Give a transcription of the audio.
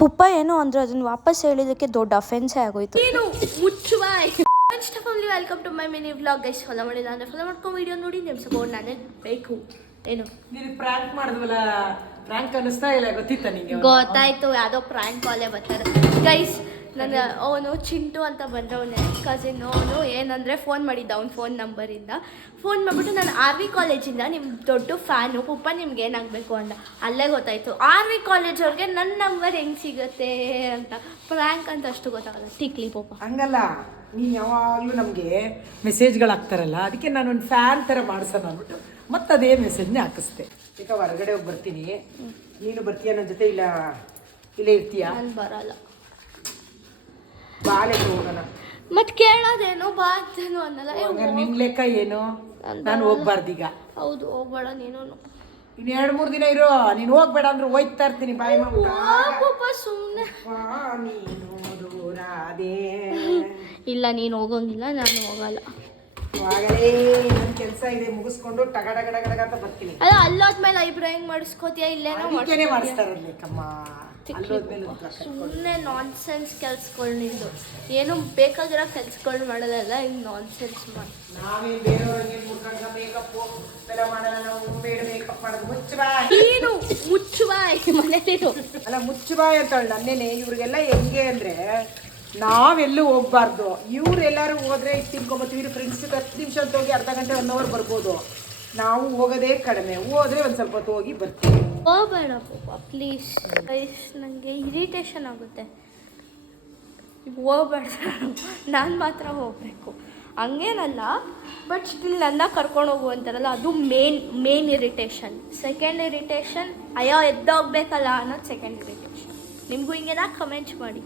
ಪುಪ್ಪ ಏನೋ ಅಂದ್ರೆ ಅದನ್ನ ವಾಪಸ್ ಹೇಳಿದಕ್ಕೆ ದೊಡ್ಡ ಅಫೆನ್ಸೇ ಆಗೋಯ್ತು. ಏನು ಮುಚ್ಚುವಾಯ್. Welcome to my mini vlog. Guys follow ಮಾಡಿಲ್ಲ ಅಂದ್ರೆ ಫಾಲೋ ಮಾಡ್ಕೊಂಡು ವಿಡಿಯೋ ನೋಡಿ ನಿಮ್ಮ ಸಪೋರ್ಟ್ ನನಗೆ ಬೇಕು. ಏನು ನೀನು ಪ್ರಾಂಕ್ ಮಾಡಿದ್ವಲ್ಲ, ಪ್ರಾಂಕ್ ಅನ್ನಿಸ್ತಾ ಇಲ್ಲ? ಗೊತ್ತಿತ್ತ ನಿಂಗೆ? ಗೊತ್ತಾಯ್ತು, ಯಾವುದೋ ಪ್ರಾಂಕ್ ಕಾಲೇ ಬರ್ತಾರೆ. ಗೈಸ್ ನನ್ನ ಅವನು ಚಿಂಟು ಅಂತ ಬಂದವನೇ ಕಸಿನ್. ಅವನು ಏನಂದರೆ ಫೋನ್ ಮಾಡಿದ್ದ ಅವ್ನ ಫೋನ್ ನಂಬರಿಂದ. ಫೋನ್ ಮಾಡಿಬಿಟ್ಟು ನಾನು ಆರ್ ವಿ ಕಾಲೇಜಿಂದ ನಿಮ್ಮ ದೊಡ್ಡ ಫ್ಯಾನು ಪುಪ್ಪ, ನಿಮ್ಗೆ ಏನಾಗಬೇಕು ಅಂತ. ಅಲ್ಲೇ ಗೊತ್ತಾಯಿತು ಆರ್ ವಿ ಕಾಲೇಜ್ ಅವ್ರಿಗೆ ನನ್ನ ನಂಬರ್ ಹೆಂಗೆ ಸಿಗುತ್ತೆ ಅಂತ. ಫ್ರ್ಯಾಂಕ್ ಅಂತ ಅಷ್ಟು ಗೊತ್ತಾಗಲ್ಲ. ಟಿಕ್ಲಿ ಪುಪ್ಪ ಹಂಗಲ್ಲ, ನೀನು ಯಾವಾಗಲೂ ನಮಗೆ ಮೆಸೇಜ್ಗಳು ಹಾಕ್ತಾರಲ್ಲ, ಅದಕ್ಕೆ ನಾನು ಒಂದು ಫ್ಯಾನ್ ಥರ ಮಾಡಿಸೋಣ ಅಂದ್ಬಿಟ್ಟು ಮತ್ತೆ ಅದೇ ಮೆಸೇಜ್ನೇ ಹಾಕಿಸ್ದೆ. ಈಗ ಹೊರಗಡೆ ಹೋಗಿ ಬರ್ತೀನಿ, ನೀನು ಬರ್ತೀಯ ನನ್ನ ಜೊತೆ? ಇಲ್ಲ ಇಲ್ಲೇ ಇರ್ತೀಯಾ? ನಾನು ಬರಲ್ಲ. ಬಾಳೆ ಹೋಗೋಣ. ಮತ್ತೆ ಕೇಳೋದೇನೋ ಬಾ ಅಂತೇನು ಅನ್ನಲ್ಲ. ನಿನ್ನ ಲೆಕ್ಕ ಏನು? ನಾನು ಹೋಗ್ಬಾರ್ದೀಗ? ಹೌದು, ಹೋಗ್ಬೇಡ ನೀನು. ಇನ್ನು 2-3 ದಿನ ಇರೋ. ನೀನು ಹೋಗ್ಬೇಡ ಅಂದ್ರೆ ಹೋಯ್ತಾ ಇರ್ತೀನಿ ಬಾಯಿ ಪಾಪ ಸುಮ್ಮನೆ. ಇಲ್ಲ, ನೀನು ಹೋಗೋಂಗಿಲ್ಲ, ನಾನು ಹೋಗಲ್ಲ. ಆಗಲೇ ನನ್ನ ಕೆಲಸ ಇದೆ, ಮುಗಿಸ್ಕೊಂಡು ಟಗಡಗಡಗಡ ಅಂತ ಬರ್ತೀನಿ. ಅಲ್ಲ, ಅಲ್ಲೋದ್ಮೇಲೆ ಐಬ್ರೋ ಹೆಂಗ್ ಮಾಡಿಸ್ಕೋತೀಯ? ಇಲ್ಲೇನೋ ಮಾಡಿಸ್ತಾರಲ್ಲಕ್ಕಮ್ಮ. ಸುಮ್ಮನೆ ನಾನ್ಸೆನ್ಸ್ ಕೆಲ್ಸಗಳು ನಿಂದು. ಏನು ಬೇಕಾಗಿರೋ ಕೆಲ್ಸಗಳು ಮಾಡೋದಲ್ಲ, ಹಿಂಗೆ ನಾನ್ಸೆನ್ಸ್ ಮಾಡಿ. ನಾವೇ ಬೇರೆಯವ್ರಿಗೆ ಮೇಕಪ್ ಎಲ್ಲ ಮಾಡಲ್ಲ, ನಾವು ಬೇಡ ಮೇಕಪ್ ಮಾಡೋದು. ಮುಚ್ಚಬಾಯ್. ನೀನು ಮುಚ್ಚಬಾಯ್ ಮನೇಲಿರು. ಅಲ್ಲ, ಮುಚ್ಚಬಾಯ್ ಅಂತ ಹೇಳಿ ನನ್ನೇನೆ. ಇವ್ರಿಗೆಲ್ಲ ಹೆಂಗೆ ಅಂದ್ರೆ, ನಾವೆಲ್ಲೂ ಹೋಗ್ಬಾರ್ದು. ಇವ್ರೆಲ್ಲರೂ ಹೋದ್ರೆ ಇದು ತಿನ್ಕೊಂಬತ್ತೀವಿ. ಫ್ರೆಂಡ್ಸ್ 10 ನಿಮಿಷ ಅಂತ ಹೋಗಿ ಅರ್ಧ ಗಂಟೆ 1 ಅವರ್ ಬರ್ಬೋದು. ನಾವು ಹೋಗೋದೇ ಕಡಿಮೆ, ಹೋದ್ರೆ ಒಂದು ಸ್ವಲ್ಪ ಹೊತ್ತು ಹೋಗಿ ಬರ್ತೀವಿ. ಹೋಗ್ಬೇಡ ಪಾಪ ಪ್ಲೀಸ್. ನನಗೆ ಇರಿಟೇಷನ್ ಆಗುತ್ತೆ. ಹೋಗ್ಬೇಡ, ನಾನು ಮಾತ್ರ ಹೋಗಬೇಕು ಹಂಗೇನಲ್ಲ. ಬಟ್ ಸ್ಟಿಲ್ ನನ್ನ ಕರ್ಕೊಂಡು ಹೋಗು ಅಂತಾರಲ್ಲ, ಅದು ಮೇನ್ ಇರಿಟೇಷನ್. ಸೆಕೆಂಡ್ ಇರಿಟೇಷನ್, ಅಯ್ಯೋ ಎದ್ದೋಗ್ಬೇಕಲ್ಲ ಅನ್ನೋದು ಸೆಕೆಂಡ್ ಇರಿಟೇಷನ್. ನಿಮಗೂ ಹಿಂಗೇನಾ? ಕಮೆಂಟ್ಸ್ ಮಾಡಿ.